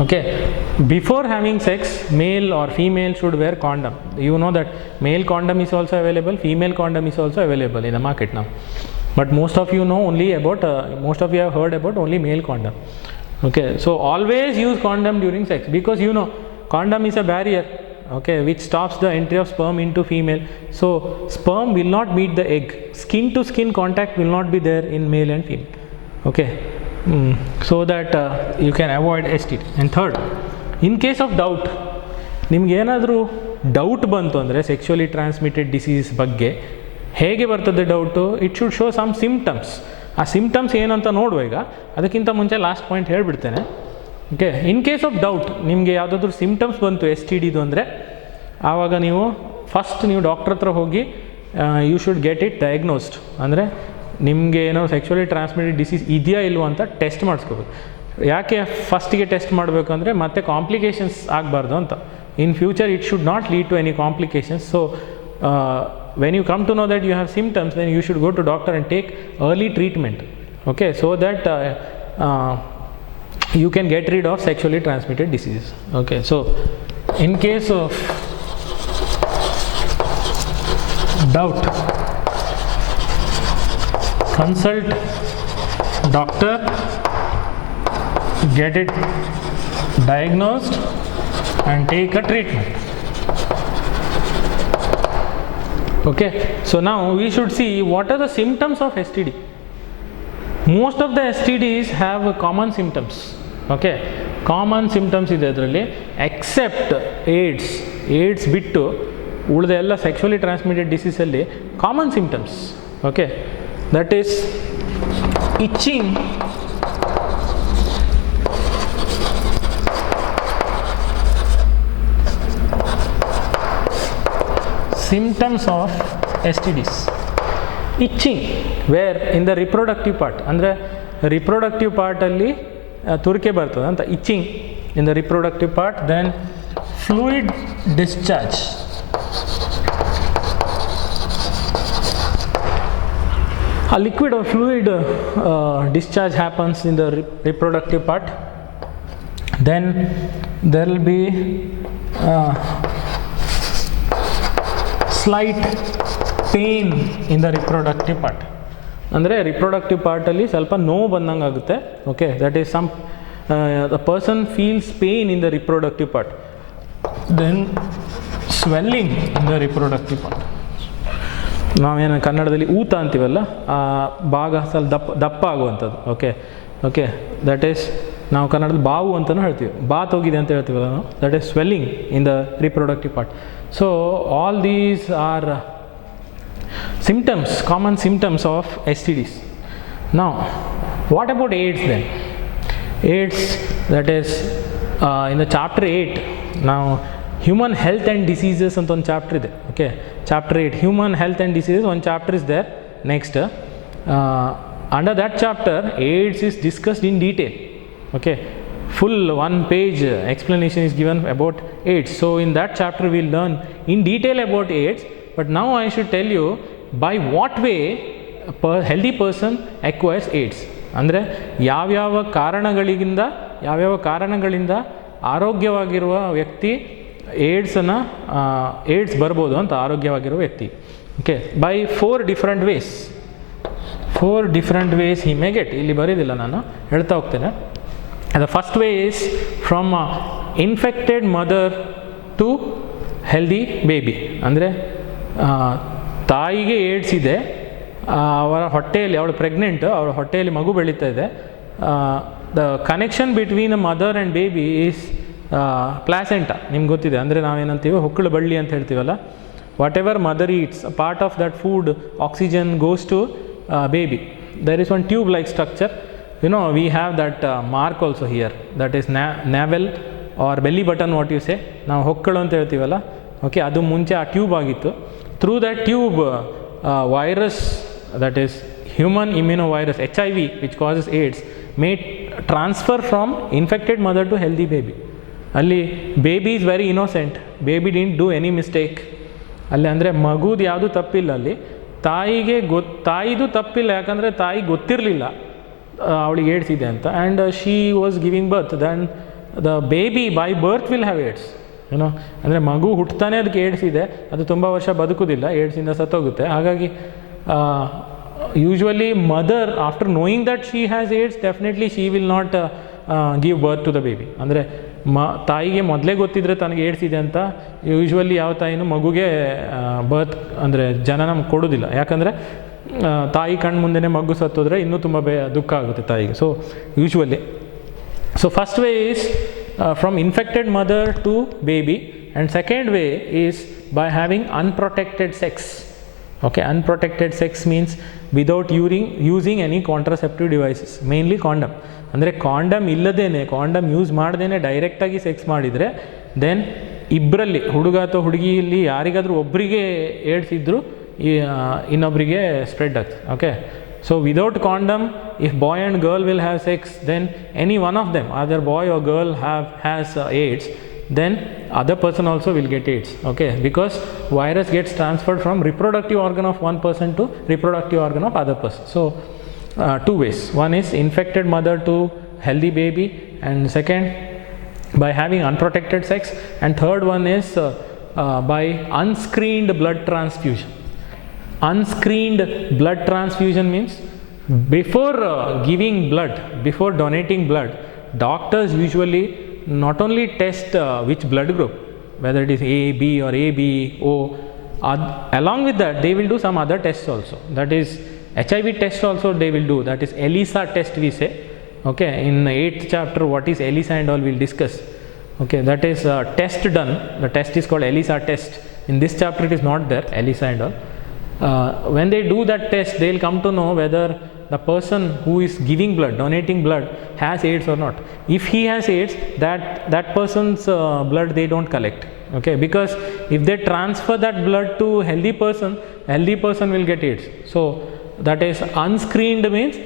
Okay, before having sex, male or female should wear condom. You know that male condom is also available, female condom is also available in the market now. But most of you know only about, most of you have heard about only male condom. Okay, so always use condom during sex, because you know condom is a barrier, okay, which stops the entry of sperm into female. So sperm will not meet the egg. Skin to skin contact will not be there in male and female. Okay. So that you can avoid STD. And third, in case of doubt, ನಿಮ್ಗೆ ಏನಾದರೂ ಡೌಟ್ ಬಂತು ಅಂದರೆ ಸೆಕ್ಶುವಲಿ transmitted disease ಬಗ್ಗೆ ಹೇಗೆ ಬರ್ತದೆ doubt, it should show some symptoms. ಆ symptoms ಏನು ಅಂತ ನೋಡುವ. ಈಗ ಅದಕ್ಕಿಂತ ಮುಂಚೆ ಲಾಸ್ಟ್ ಪಾಯಿಂಟ್ ಹೇಳಿಬಿಡ್ತೇನೆ. Okay, in case of doubt ನಿಮಗೆ ಯಾವುದಾದ್ರೂ ಸಿಮ್ಟಮ್ಸ್ ಬಂತು STDದು ಅಂದರೆ, ಆವಾಗ ನೀವು ಫಸ್ಟ್ ನೀವು ಡಾಕ್ಟ್ರ್ ಹತ್ರ ಹೋಗಿ you should get it diagnosed. ಅಂದರೆ ನಿಮಗೆ ಏನೋ ಸೆಕ್ಶುವಲಿ ಟ್ರಾನ್ಸ್ಮಿಟೆಡ್ ಡಿಸೀಸ್ ಇದೆಯಾ ಇಲ್ವೋ ಅಂತ ಟೆಸ್ಟ್ ಮಾಡಿಸ್ಕೋಬೇಕು. ಯಾಕೆ ಫಸ್ಟಿಗೆ ಟೆಸ್ಟ್ ಮಾಡಬೇಕು ಅಂದರೆ ಮತ್ತೆ ಕಾಂಪ್ಲಿಕೇಶನ್ಸ್ ಆಗಬಾರ್ದು ಅಂತ. In future it should not lead to any complications. So when you come to know that you have symptoms, then you should go to doctor and take early treatment. Okay, so that you can get rid of sexually transmitted diseases. Okay, so in case of doubt, consult doctor, get it diagnosed and take a treatment. Okay, so now we should see what are the symptoms of STD. Most of the STDs have common symptoms. Okay, common symptoms ಇದೆ ಅದರಲ್ಲಿ, accept AIDS ಬಿಟ್ಟು ಉಳಿದ ಎಲ್ಲ sexually transmitted ಡಿಸೀಸಲ್ಲಿ common symptoms. Okay, that is itching, symptoms of STDs. Itching, where in the reproductive part, ಅಂದರೆ reproductive ಪಾರ್ಟಲ್ಲಿ ತುರಿಕೆ ಬರ್ತದೆ ಅಂತ, itching in the reproductive part. Then fluid discharge, a liquid or fluid discharge happens in the reproductive part. Then there will be slight pain in the reproductive part. ಅಂದರೆ reproductive ಪಾರ್ಟಲ್ಲಿ ಸ್ವಲ್ಪ ನೋವು ಬಂದಂಗೆ ಆಗುತ್ತೆ. Okay, that is some the person feels pain in the reproductive part. Then swelling in the reproductive part. ನಾವೇನು ಕನ್ನಡದಲ್ಲಿ ಊತ ಅಂತೀವಲ್ಲ, ಆ ಭಾಗ ಸ್ವಲ್ಪ ದಪ್ಪ ಆಗುವಂಥದ್ದು. ಓಕೆ, ದಟ್ ಈಸ್ ನಾವು ಕನ್ನಡದಲ್ಲಿ ಬಾವು ಅಂತಲೂ ಹೇಳ್ತೀವಿ, ಬಾತ್ ಹೋಗಿದೆ ಅಂತ ಹೇಳ್ತೀವಲ್ಲ ನಾವು, that is swelling in the reproductive part. So all these are symptoms, common symptoms of STDs. Now what about AIDS then? AIDS, that is in the chapter 8, now human health and diseases ಅಂತ ಒಂದು ಚಾಪ್ಟರ್ ಇದೆ. Okay, chapter 8 human health and diseases, one chapter is there. Next under that chapter AIDS is discussed in detail. Okay, full 1 page explanation is given about AIDS. So in that chapter we will learn in detail about AIDS. But now I should tell you by what way a healthy person acquires AIDS. ಅಂದರೆ ಯಾವ್ಯಾವ ಕಾರಣಗಳಿಂದ ಆರೋಗ್ಯವಾಗಿರುವ ವ್ಯಕ್ತಿ ಏಡ್ಸ್ ಬರ್ಬೋದು ಅಂತ, ಆರೋಗ್ಯವಾಗಿರುವ ವ್ಯಕ್ತಿ. Okay, by 4 different ways he may get. ಇಲ್ಲಿ ಬರೀದಿಲ್ಲ, ನಾನು ಹೇಳ್ತಾ ಹೋಗ್ತೇನೆ. The first way is from infected mother to healthy baby. ಅಂದರೆ ತಾಯಿಗೆ ಏಡ್ಸ್ ಇದೆ, ಅವರ ಹೊಟ್ಟೆಯಲ್ಲಿ, ಅವಳು ಪ್ರೆಗ್ನೆಂಟ್, ಅವಳ ಹೊಟ್ಟೆಯಲ್ಲಿ ಮಗು ಬೆಳೀತಾ ಇದೆ. The connection between the mother and baby is placenta. ನಿಮ್ಗೆ ಗೊತ್ತಿದೆ, ಅಂದರೆ ನಾವೇನಂತೀವಿ ಹೊಕ್ಕಳು ಬಳ್ಳಿ ಅಂತ ಹೇಳ್ತೀವಲ್ಲ. Whatever mother eats, part of that food oxygen goes to baby. There is one tube like structure. You know, we have that mark also here, that is navel or belly button, what you say. ನಾವು ಹೊಕ್ಕಳು ಅಂತ ಹೇಳ್ತೀವಲ್ಲ. ಓಕೆ, ಅದು ಮುಂಚೆ ಆ ಟ್ಯೂಬ್ ಆಗಿತ್ತು. Through that tube virus, that is human immunovirus, HIV, which causes AIDS, may transfer from infected mother to healthy baby. ಅಲ್ಲಿ baby is very innocent, baby didn't do any mistake ಅಲ್ಲಿ. ಅಂದರೆ ಮಗುದು ಯಾವುದು ತಪ್ಪಿಲ್ಲ ಅಲ್ಲಿ, ತಾಯಿದು ತಪ್ಪಿಲ್ಲ. ಯಾಕಂದರೆ ತಾಯಿ ಗೊತ್ತಿರಲಿಲ್ಲ ಅವಳಿಗೆ ಏಡ್ಸ್ ಇದೆ ಅಂತ, and she was giving birth. Then the baby by birth will have AIDS, ಏನೋ ಅಂದರೆ ಮಗು ಹುಟ್ಟುತ್ತಾನೆ ಅದಕ್ಕೆ ಏಡ್ಸ್ ಇದೆ, ಅದು ತುಂಬ ವರ್ಷ ಬದುಕೋದಿಲ್ಲ, ಏಡ್ಸಿಂದ ಸತ್ತೋಗುತ್ತೆ. ಹಾಗಾಗಿ usually mother after knowing that she has AIDS definitely she will not give birth to the baby. ಅಂದರೆ ತಾಯಿಗೆ ಮೊದಲೇ ಗೊತ್ತಿದ್ದರೆ ತನಗೆ ಏಡ್ಸ್ ಇದೆ ಅಂತ ಯೂಶ್ವಲಿ ಯಾವ ತಾಯಿನೂ ಮಗುಗೆ ಬರ್ತ್ ಅಂದರೆ ಜನನ ಕೊಡೋದಿಲ್ಲ. ಯಾಕಂದರೆ ತಾಯಿ ಕಣ್ಣು ಮುಂದೆನೇ ಮಗು ಸತ್ತೋದ್ರೆ ಇನ್ನೂ ತುಂಬ ದುಃಖ ಆಗುತ್ತೆ ತಾಯಿಗೆ. So usually, so first way is from infected mother to baby, and second way is by having unprotected sex. Okay, unprotected sex means without using any contraceptive devices, mainly condom. ಅಂದರೆ ಕಾಂಡಮ್ ಇಲ್ಲದೇನೆ, ಕಾಂಡಮ್ ಯೂಸ್ ಮಾಡ್ದೇ ಡೈರೆಕ್ಟಾಗಿ ಸೆಕ್ಸ್ ಮಾಡಿದರೆ ದೆನ್ ಇಬ್ಬರಲ್ಲಿ ಹುಡುಗ ಅಥವಾ ಹುಡುಗಿಯಲ್ಲಿ ಯಾರಿಗಾದರೂ ಒಬ್ಬರಿಗೆ ಏಡ್ಸ್ ಇದ್ದರೂ ಇನ್ನೊಬ್ಬರಿಗೆ ಸ್ಪ್ರೆಡ್ ಆಗ್ತದೆ. Okay, so without condom, if boy and girl will have sex, then any one of them, either boy or girl has AIDS, then other person also will get AIDS. Okay, because virus gets transferred from reproductive organ of one person to reproductive organ of other person. So two ways: one is infected mother to healthy baby, and second by having unprotected sex, and third one is by unscreened blood transfusion. Unscreened blood transfusion means before giving blood, before donating blood, doctors usually not only test which blood group, whether it is A, B or AB, O, along with that they will do some other tests also. That is HIV test also they will do, that is ELISA test we say. Okay, in 8th chapter what is ELISA and all we will discuss. Okay, that is test done, the test is called ELISA test. In this chapter it is not there, ELISA and all. When they do that test, they will come to know whether the person who is giving blood, donating blood, has AIDS or not. If he has AIDS, that person's blood they don't collect. Okay, because if they transfer that blood to healthy person will get AIDS. So that is unscreened means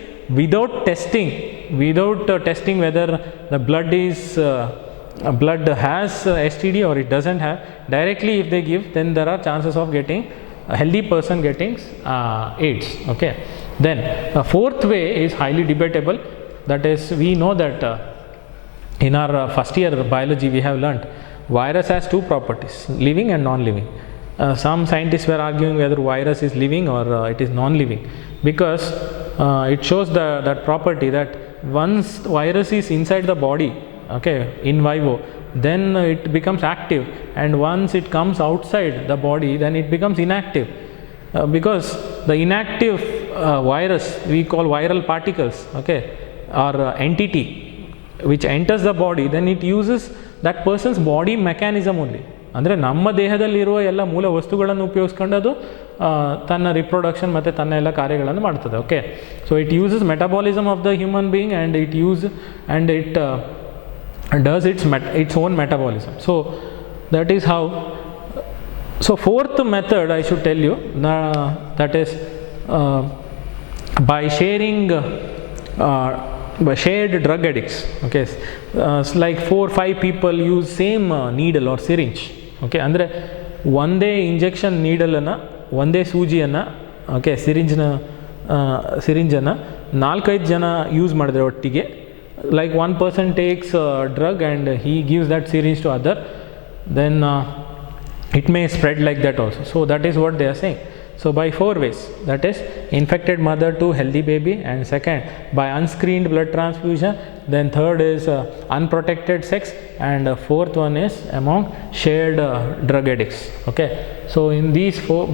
without testing whether the blood is blood has STD or it doesn't have. Directly if they give, then there are chances of getting a healthy person getting AIDS. Okay, then the fourth way is highly debatable. That is, we know that in our first year biology we have learnt virus has two properties, living and non-living. Some scientists were arguing whether virus is living or it is non-living, because it shows that property that once virus is inside the body, okay, in vivo, then it becomes active, and once it comes outside the body then it becomes inactive, because the inactive virus we call viral particles, okay, or entity which enters the body, then it uses that person's body mechanism only. ಅಂದರೆ ನಮ್ಮ ದೇಹದಲ್ಲಿರುವ ಎಲ್ಲ ಮೂಲ ವಸ್ತುಗಳನ್ನು ಉಪಯೋಗಿಸ್ಕೊಂಡು ಅದು ತನ್ನ ರಿಪ್ರೊಡಕ್ಷನ್ ಮತ್ತು ತನ್ನ ಎಲ್ಲ ಕಾರ್ಯಗಳನ್ನು ಮಾಡ್ತದೆ. Okay, so it uses metabolism of the human being and it does its own metabolism. So that is how. So fourth method I should tell you, that is by shared drug addicts. Okay, like 4-5 people use same needle or syringe. Okay, ಅಂದರೆ ಒಂದೇ ಇಂಜೆಕ್ಷನ್ ನೀಡಲನ್ನು, ಒಂದೇ ಸೂಜಿಯನ್ನು, ಓಕೆ, ಸಿರಿಂಜನ್ನು 4-5 ಜನ ಯೂಸ್ ಮಾಡಿದ್ರೆ ಒಟ್ಟಿಗೆ, like one person takes drug and he gives that syringe to other, then it may spread like that also. So that is what they are saying. So by 4 ways, that is infected mother to healthy baby, and second by unscreened blood transfusion, then third is unprotected sex, and fourth one is among shared drug addicts. Okay, so in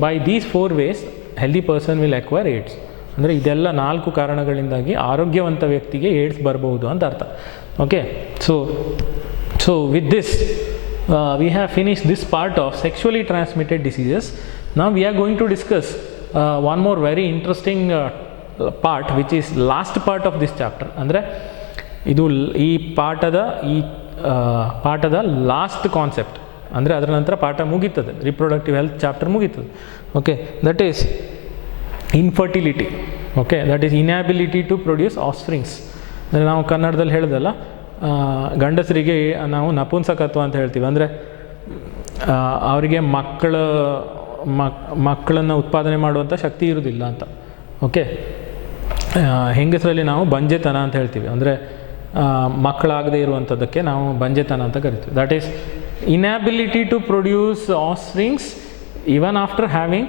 by these 4 ways healthy person will acquire AIDS. ಅಂದರೆ ಇದೆಲ್ಲ 4 ಕಾರಣಗಳಿಂದಾಗಿ ಆರೋಗ್ಯವಂತ ವ್ಯಕ್ತಿಗೆ ಏಡ್ಸ್ ಬರಬಹುದು ಅಂತ ಅರ್ಥ. Okay, so with this we have finish this part of sexually transmitted diseases. Now we are going to discuss one more very interesting part which is last part of this chapter. ಅಂದರೆ ಇದು ಈ ಪಾಠದ last concept. ಅಂದರೆ ಅದರ ನಂತರ ಪಾಠ ಮುಗೀತದೆ, reproductive health chapter ಮುಗೀತದೆ. Okay, that is infertility. Okay, that is inability to produce offsprings. ಅಂದರೆ ನಾವು ಕನ್ನಡದಲ್ಲಿ ಹೇಳಿದಲ್ಲ, ಗಂಡಸರಿಗೆ ನಾವು ನಪುಂಸಕತ್ವ ಅಂತ ಹೇಳ್ತೀವಿ. ಅಂದರೆ ಅವರಿಗೆ ಮಕ್ಕಳನ್ನು ಉತ್ಪಾದನೆ ಮಾಡುವಂಥ ಶಕ್ತಿ ಇರೋದಿಲ್ಲ ಅಂತ. ಓಕೆ, ಹೆಂಗಸರಲ್ಲಿ ನಾವು ಬಂಜೆತನ ಅಂತ ಹೇಳ್ತೀವಿ. ಅಂದರೆ ಮಕ್ಕಳಾಗದೇ ಇರುವಂಥದ್ದಕ್ಕೆ ನಾವು ಬಂಜೆತನ ಅಂತ ಕರಿತೀವಿ. That is inability to produce offsprings even after having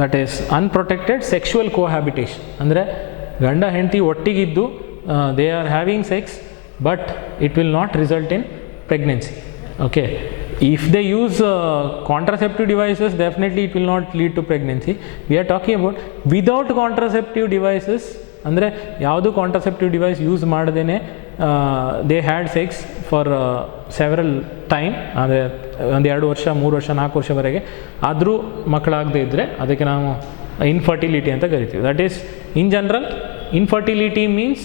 that is unprotected sexual cohabitation. ಅಂದರೆ ಗಂಡ ಹೆಂಡತಿ ಒಟ್ಟಿಗಿದ್ದು they are having sex but it will not result in pregnancy. Okay, if they use contraceptive devices, definitely it will not lead to pregnancy. We are talking about without contraceptive devices, ಅಂದರೆ ಯಾವುದು contraceptive device use ಮಾಡದೇ they had sex for several time, ಅಂದರೆ ಒಂದು 2 ವರ್ಷ 3 ವರ್ಷ 4 ವರ್ಷವರೆಗೆ, ಆದರೂ ಮಕ್ಕಳಾಗದೇ ಇದ್ದರೆ ಅದಕ್ಕೆ ನಾವು ಇನ್ಫರ್ಟಿಲಿಟಿ ಅಂತ ಕರಿತೀವಿ. That is in general infertility means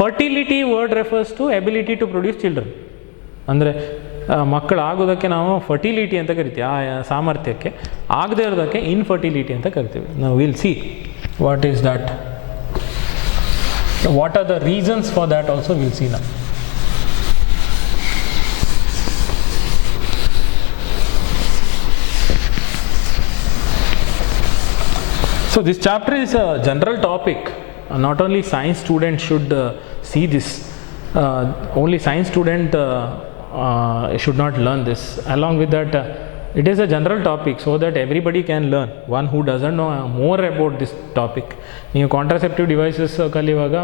fertility word refers to ability to produce children. ಅಂದರೆ ಮಕ್ಕಳಾಗೋದಕ್ಕೆ ನಾವು ಫರ್ಟಿಲಿಟಿ ಅಂತ ಕರಿತೀವಿ, ಆ ಸಾಮರ್ಥ್ಯಕ್ಕೆ. ಆಗದೇ ಇರೋದಕ್ಕೆ ಇನ್ಫರ್ಟಿಲಿಟಿ ಅಂತ ಕರಿತೀವಿ. ನಾವು will see what is that, what are the reasons for that also we'll see now. So this chapter is a general topic. Not only science students should see this, only science student should not learn this. Along with that, it is a general topic so that everybody can learn. One who doesn't know more about this topic. ನೀವು contraceptive devices ಕಲಿಯುವಾಗ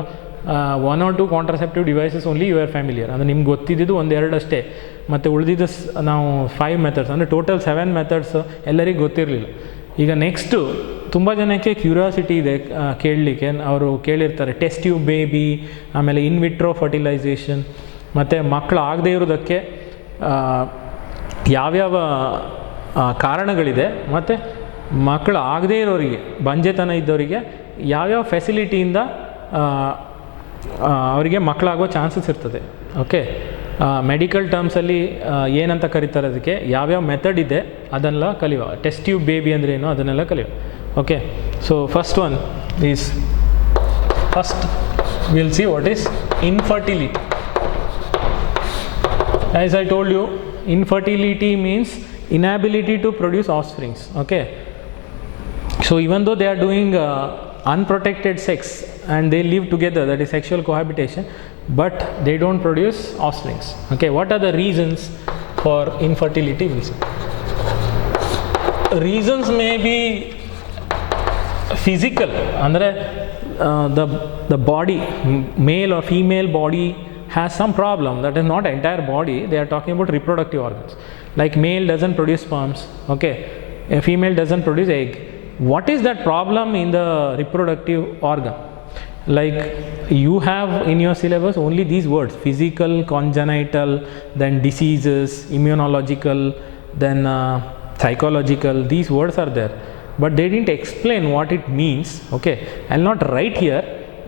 1 or 2 contraceptive devices only you are familiar. ಅಂದರೆ ನಿಮ್ಗೆ ಗೊತ್ತಿದ್ದು 1-2 ಅಷ್ಟೇ, ಮತ್ತು ಉಳಿದಿದ್ದು ನಾವು 5 ಮೆಥಡ್ಸ್, ಅಂದರೆ ಟೋಟಲ್ 7 ಮೆಥಡ್ಸ್ ಎಲ್ಲರಿಗೂ ಗೊತ್ತಿರಲಿಲ್ಲ. ಈಗ ನೆಕ್ಸ್ಟು ತುಂಬ ಜನಕ್ಕೆ ಕ್ಯೂರಿಯಾಸಿಟಿ ಇದೆ ಕೇಳಲಿಕ್ಕೆ. ಅವರು ಕೇಳಿರ್ತಾರೆ ಟೆಸ್ಟ್ ಟ್ಯೂಬ್ ಬೇಬಿ, ಆಮೇಲೆ ಇನ್ ವಿಟ್ರೋ ಫರ್ಟಿಲೈಸೇಷನ್, ಮತ್ತು ಮಕ್ಕಳು ಆಗದೇ ಇರೋದಕ್ಕೆ ಯಾವ್ಯಾವ ಕಾರಣಗಳಿದೆ, ಮತ್ತು ಮಕ್ಕಳು ಆಗದೇ ಇರೋರಿಗೆ, ಬಂಜೆತನ ಇದ್ದವರಿಗೆ ಯಾವ್ಯಾವ ಫೆಸಿಲಿಟಿಯಿಂದ ಅವರಿಗೆ ಮಕ್ಕಳಾಗೋ ಚಾನ್ಸಸ್ ಇರ್ತದೆ. ಓಕೆ, ಮೆಡಿಕಲ್ ಟರ್ಮ್ಸಲ್ಲಿ ಏನಂತ ಕರೀತಾರೆ, ಅದಕ್ಕೆ ಯಾವ್ಯಾವ ಮೆಥಡ್ ಇದೆ ಅದನ್ನೆಲ್ಲ ಕಲಿಯುವ. ಟೆಸ್ಟ್ ಟ್ಯೂಬ್ ಬೇಬಿ ಅಂದರೆ ಏನು ಅದನ್ನೆಲ್ಲ ಕಲಿಯುವ. Okay, so first one is, first will see what is infertility. As I told you, infertility means inability to produce offsprings. Okay, so even though they are doing unprotected sex and they live together, that is sexual cohabitation, but they don't produce offsprings. Okay, what are the reasons for infertility? We'll see. Reasons may be physical, andre the body, male or female body has some problem. That is not entire body, they are talking about reproductive organs. Like male doesn't produce sperms, okay, a female doesn't produce egg. What is that problem in the reproductive organ? Like you have in your syllabus only these words: physical, congenital, then diseases, immunological, then psychological. These words are there, but they didn't explain what it means. Okay, I'll not write here.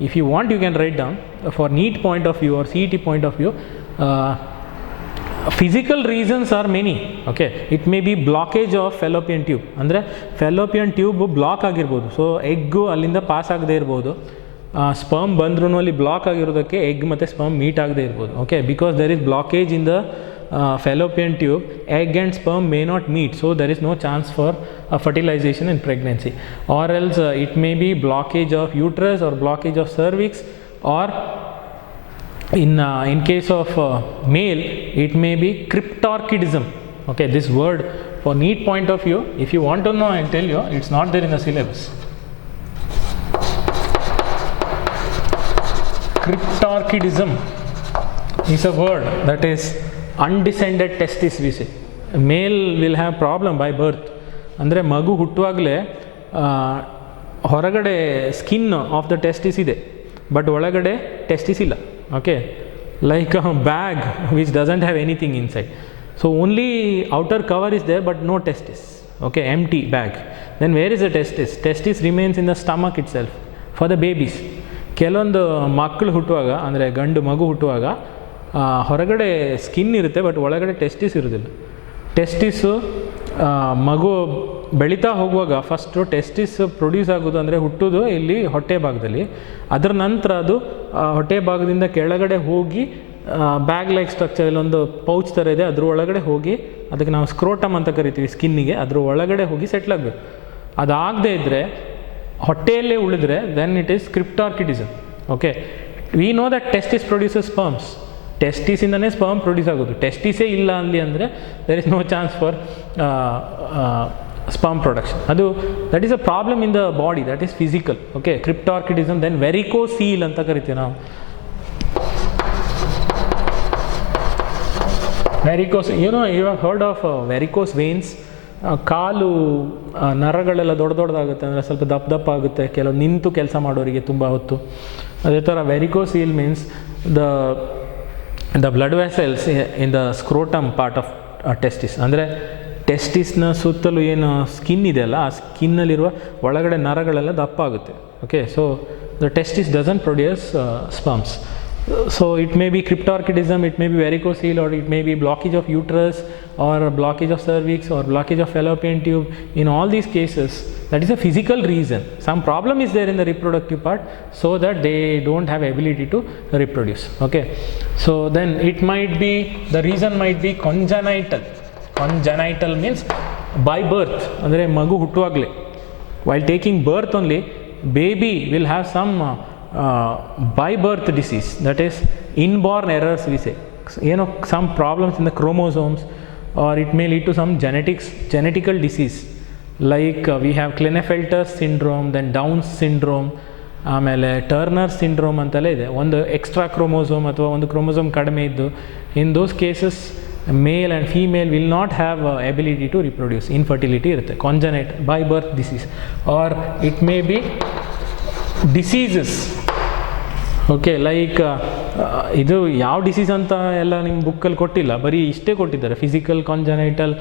If you want, you can write down. For NEET point of view or CET point of view, physical reasons are many. Okay, it may be blockage of fallopian tube. ಅಂದರೆ fallopian tube block ಆಗಿರ್ಬೋದು, so egg ಅಲ್ಲಿಂದ pass ಆಗದೇ ಇರ್ಬೋದು. Sperm ಬಂದ್ರೂ ಅಲ್ಲಿ block ಆಗಿರೋದಕ್ಕೆ egg ಮತ್ತು sperm meet ಆಗದೇ ಇರ್ಬೋದು. Okay, because there is blockage in the fallopian tube, egg and sperm may not meet, so there is no chance for fertilization in pregnancy. Or else it may be blockage of uterus or blockage of cervix, or in case of male it may be cryptorchidism. Okay, this word for NEET point of view, if you want to know, I'll tell you, it's not there in the syllabus. Cryptorchidism is a word that is undescended testis, we say. Male will have problem by birth. ಅಂದರೆ ಮಗು ಹುಟ್ಟುವಾಗಲೇ ಹೊರಗಡೆ skin of the testis ಇದೆ, but ಒಳಗಡೆ testis ಇಲ್ಲ. Okay, like a bag which doesn't have anything inside. So only outer cover is there but no testis. Okay, empty bag. Then where is the testis? Testis remains in the stomach itself for the babies. ಕೆಲವೊಂದು ಮಕ್ಕಳು ಹುಟ್ಟುವಾಗ, ಅಂದರೆ ಗಂಡು ಮಗು ಹುಟ್ಟುವಾಗ ಹೊರಗಡೆ ಸ್ಕಿನ್ ಇರುತ್ತೆ ಬಟ್ ಒಳಗಡೆ ಟೆಸ್ಟಿಸ್ ಇರೋದಿಲ್ಲ. ಟೆಸ್ಟಿಸ್ಸು ಮಗು ಬೆಳೀತಾ ಹೋಗುವಾಗ ಫಸ್ಟು ಟೆಸ್ಟಿಸ್ ಪ್ರೊಡ್ಯೂಸ್ ಆಗೋದು, ಅಂದರೆ ಹುಟ್ಟೋದು ಇಲ್ಲಿ ಹೊಟ್ಟೆ ಭಾಗದಲ್ಲಿ. ಅದರ ನಂತರ ಅದು ಹೊಟ್ಟೆ ಭಾಗದಿಂದ ಕೆಳಗಡೆ ಹೋಗಿ ಬ್ಯಾಗ್ ಲೈಕ್ ಸ್ಟ್ರಕ್ಚರ್, ಇಲ್ಲೊಂದು ಪೌಚ್ ಥರ ಇದೆ, ಅದ್ರ ಒಳಗಡೆ ಹೋಗಿ, ಅದಕ್ಕೆ ನಾವು ಸ್ಕ್ರೋಟಮ್ ಅಂತ ಕರಿತೀವಿ ಸ್ಕಿನ್ನಿಗೆ, ಅದ್ರ ಒಳಗಡೆ ಹೋಗಿ ಸೆಟ್ಲ್ ಆಗಬೇಕು. ಅದಾಗದೇ ಇದ್ದರೆ, ಹೊಟ್ಟೆಯಲ್ಲೇ ಉಳಿದ್ರೆ, then it is cryptorchidism. Okay, we know that testis produces sperms. ಟೆಸ್ಟಿಸಿಂದನೇ ಸ್ಪರ್ಮ್ ಪ್ರೊಡ್ಯೂಸ್ ಆಗೋದು. ಟೆಸ್ಟಿಸೇ ಇಲ್ಲ ಅಲ್ಲಿ ಅಂದರೆ there is no chance for sperm production. ಅದು that is a problem in the body, that is physical. Okay, cryptorchidism. Then varicocele ಅಂತ ಕರಿತೀವಿ ನಾವು. Varicose, you have heard of varicose veins. ಕಾಲು ನರಗಳೆಲ್ಲ ದೊಡ್ಡದಾಗುತ್ತೆ, ಅಂದರೆ ಸ್ವಲ್ಪ ದಪ್ಪ ಆಗುತ್ತೆ ಕೆಲವು ನಿಂತು ಕೆಲಸ ಮಾಡೋರಿಗೆ ತುಂಬ ಹೊತ್ತು. ಅದೇ ಥರ varicocele means the blood vessels in the scrotum part of testis. ಅಂದರೆ ಟೆಸ್ಟಿಸ್ನ ಸುತ್ತಲೂ ಏನು ಸ್ಕಿನ್ ಇದೆಯಲ್ಲ, ಆ ಸ್ಕಿನ್ನಲ್ಲಿರುವ ಒಳಗಡೆ ನರಗಳೆಲ್ಲ ದಪ್ಪ ಆಗುತ್ತೆ. Okay, so the testis doesn't produce sperms. So it may be cryptorchidism, it may be varicocele, or it may be blockage of uterus, or blockage of cervix, or blockage of fallopian tube. In all these cases, that is a physical reason. Some problem is there in the reproductive part, so that they don't have ability to reproduce. Okay, so then it might be, the reason might be congenital. Congenital means by birth, ಅಂದರೆ ಮಗು ಹುಟ್ಟುವಾಗಲೇ, while taking birth only, baby will have some by birth disease, that is inborn errors we say, some problems in the chromosomes, or it may lead to some genetical disease, like we have Klinefelter syndrome, then Down's syndrome, ಆಮೇಲೆ turner syndrome ಅಂತೆಲ್ಲ ಇದೆ. ಒಂದು extra chromosome ಅಥವಾ ಒಂದು chromosome ಕಡಿಮೆ ಇದ್ದು, in those cases male and female will not have ability to reproduce, infertility ಇರುತ್ತೆ, congenital by birth disease. Or it may be diseases. Okay, like ಇದು ಯಾವ ಡಿಸೀಸ್ ಅಂತ ಎಲ್ಲ ನಿಮ್ಮ ಬುಕ್ಕಲ್ಲಿ ಕೊಟ್ಟಿಲ್ಲ, ಬರೀ ಇಷ್ಟೇ ಕೊಟ್ಟಿದ್ದಾರೆ, ಫಿಸಿಕಲ್ ಕಾಂಜನೈಟಲ್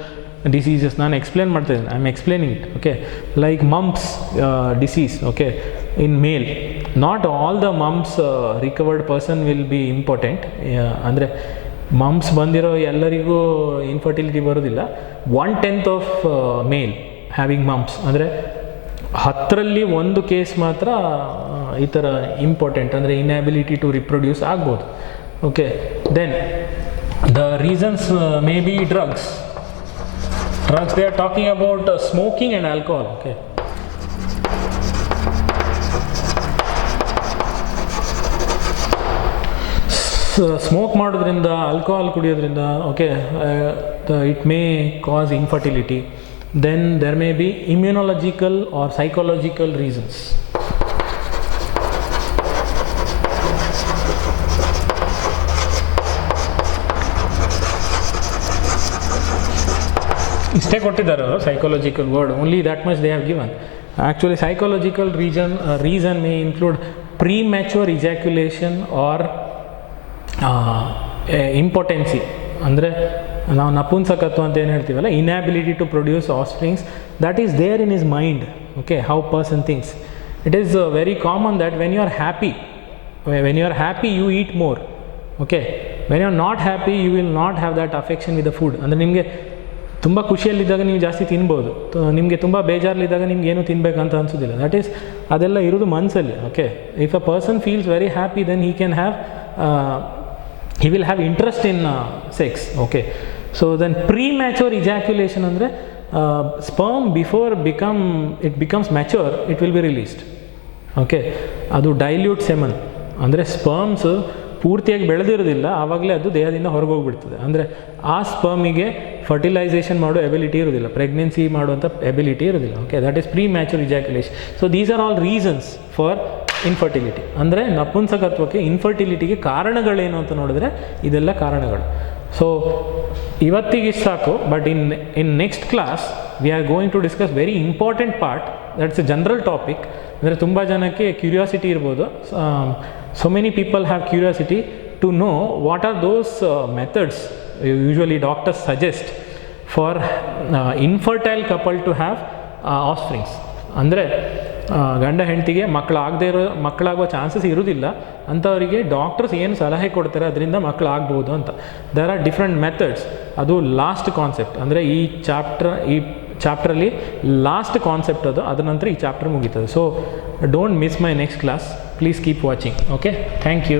ಡಿಸೀಸಸ್. ನಾನು ಎಕ್ಸ್ಪ್ಲೇನ್ ಮಾಡ್ತಾಯಿದ್ದೀನಿ, I am explaining it. Okay, like mumps disease. Okay, in male not all the mumps recovered person will be important. ಅಂದರೆ ಮಂಪ್ಸ್ ಬಂದಿರೋ ಎಲ್ಲರಿಗೂ ಇನ್ಫರ್ಟಿಲಿಟಿ ಬರೋದಿಲ್ಲ. 1/10 ಆಫ್ ಮೇಲ್ ಹ್ಯಾವಿಂಗ್ ಮಂಪ್ಸ್, ಅಂದರೆ 10ರಲ್ಲಿ 1 ಕೇಸ್ ಮಾತ್ರ ಈ ಥರ ಇಂಪಾರ್ಟೆಂಟ್, ಅಂದರೆ ಇನ್ಯಾಬಿಲಿಟಿ ಟು ರಿಪ್ರೊಡ್ಯೂಸ್ ಆಗ್ಬೋದು. Okay, then the reasons may be drugs. They are talking about smoking and alcohol. Okay, smoke ಮಾಡೋದ್ರಿಂದ, ಆಲ್ಕೋಹಾಲ್ ಕುಡಿಯೋದ್ರಿಂದ, okay, it may cause infertility. Then there may be immunological or psychological reasons. ಇಷ್ಟೇ ಕೊಟ್ಟಿದ್ದಾರೆ psychological word, only that much they have given. Actually psychological reason may include premature ejaculation or impotency. ಅಂದರೆ ನಾವು ನಪುಂಸಕತ್ವ ಅಂತ ಏನು ಹೇಳ್ತೀವಲ್ಲ, inability to produce offsprings, that is there in his mind. Okay, how person thinks. It is very common that when you are happy you eat more. Okay, when you are not happy you will not have that affection with the food. ಅಂದರೆ ನಿಮಗೆ ತುಂಬ ಖುಷಿಯಲ್ಲಿದ್ದಾಗ ನೀವು ಜಾಸ್ತಿ ತಿನ್ಬೋದು, ನಿಮಗೆ ತುಂಬ ಬೇಜಾರಲ್ಲಿದ್ದಾಗ ನಿಮ್ಗೆ ಏನೂ ತಿನ್ನಬೇಕಂತ ಅನಿಸೋದಿಲ್ಲ. ದಟ್ ಈಸ್, ಅದೆಲ್ಲ ಇರೋದು ಮನಸ್ಸಲ್ಲಿ. Okay, if a person feels very happy then he will have interest in sex. Okay, so then premature ejaculation ಅಂದರೆ sperm before it becomes mature it will be released. Okay, ಅದು ಡೈಲ್ಯೂಟ್ ಸೆಮನ್, ಅಂದರೆ ಸ್ಪರ್ಮ್ಸ್ ಪೂರ್ತಿಯಾಗಿ ಬೆಳೆದಿರೋದಿಲ್ಲ, ಆವಾಗಲೇ ಅದು ದೇಹದಿಂದ ಹೊರಗೆ ಹೋಗ್ಬಿಡ್ತದೆ. ಅಂದರೆ ಆ ಸ್ಪರ್ಮಿಗೆ ಫರ್ಟಿಲೈಸೇಷನ್ ಮಾಡೋ ಎಬಿಲಿಟಿ ಇರೋದಿಲ್ಲ, ಪ್ರೆಗ್ನೆನ್ಸಿ ಮಾಡುವಂಥ ಎಬಿಲಿಟಿ ಇರೋದಿಲ್ಲ. Okay, that is premature ejaculation. So these are all reasons for infertility. ಅಂದರೆ ನಪುಂಸಕತ್ವಕ್ಕೆ, ಇನ್ಫರ್ಟಿಲಿಟಿಗೆ ಕಾರಣಗಳೇನು ಅಂತ ನೋಡಿದ್ರೆ ಇದೆಲ್ಲ ಕಾರಣಗಳು. ಸೊ ಇವತ್ತಿಗೆ ಸಾಕು, but in next class we are going to discuss very important part, that's a general topic. ಅಂದರೆ ತುಂಬ ಜನಕ್ಕೆ ಕ್ಯೂರಿಯಾಸಿಟಿ ಇರ್ಬೋದು. So many people have curiosity to know what are those methods usually doctors suggest for infertile couple to have offsprings. ಅಂದರೆ ಗಂಡ ಹೆಂಡತಿಗೆ ಮಕ್ಕಳಾಗುವ ಚಾನ್ಸಸ್ ಇರೋದಿಲ್ಲ ಅಂಥವರಿಗೆ ಡಾಕ್ಟರ್ಸ್ ಏನು ಸಲಹೆ ಕೊಡ್ತಾರೆ ಅದರಿಂದ ಮಕ್ಕಳಾಗ್ಬೋದು ಅಂತ. There are different methods. ಅದು ಲಾಸ್ಟ್ ಕಾನ್ಸೆಪ್ಟ್, ಅಂದರೆ ಈ ಚಾಪ್ಟ್ರಲ್ಲಿ ಲಾಸ್ಟ್ ಕಾನ್ಸೆಪ್ಟ್ ಅದು. ಅದರ ನಂತರ ಈ ಚಾಪ್ಟರ್ ಮುಗೀತದೆ. So don't miss my next class. Please keep watching. Okay, thank you.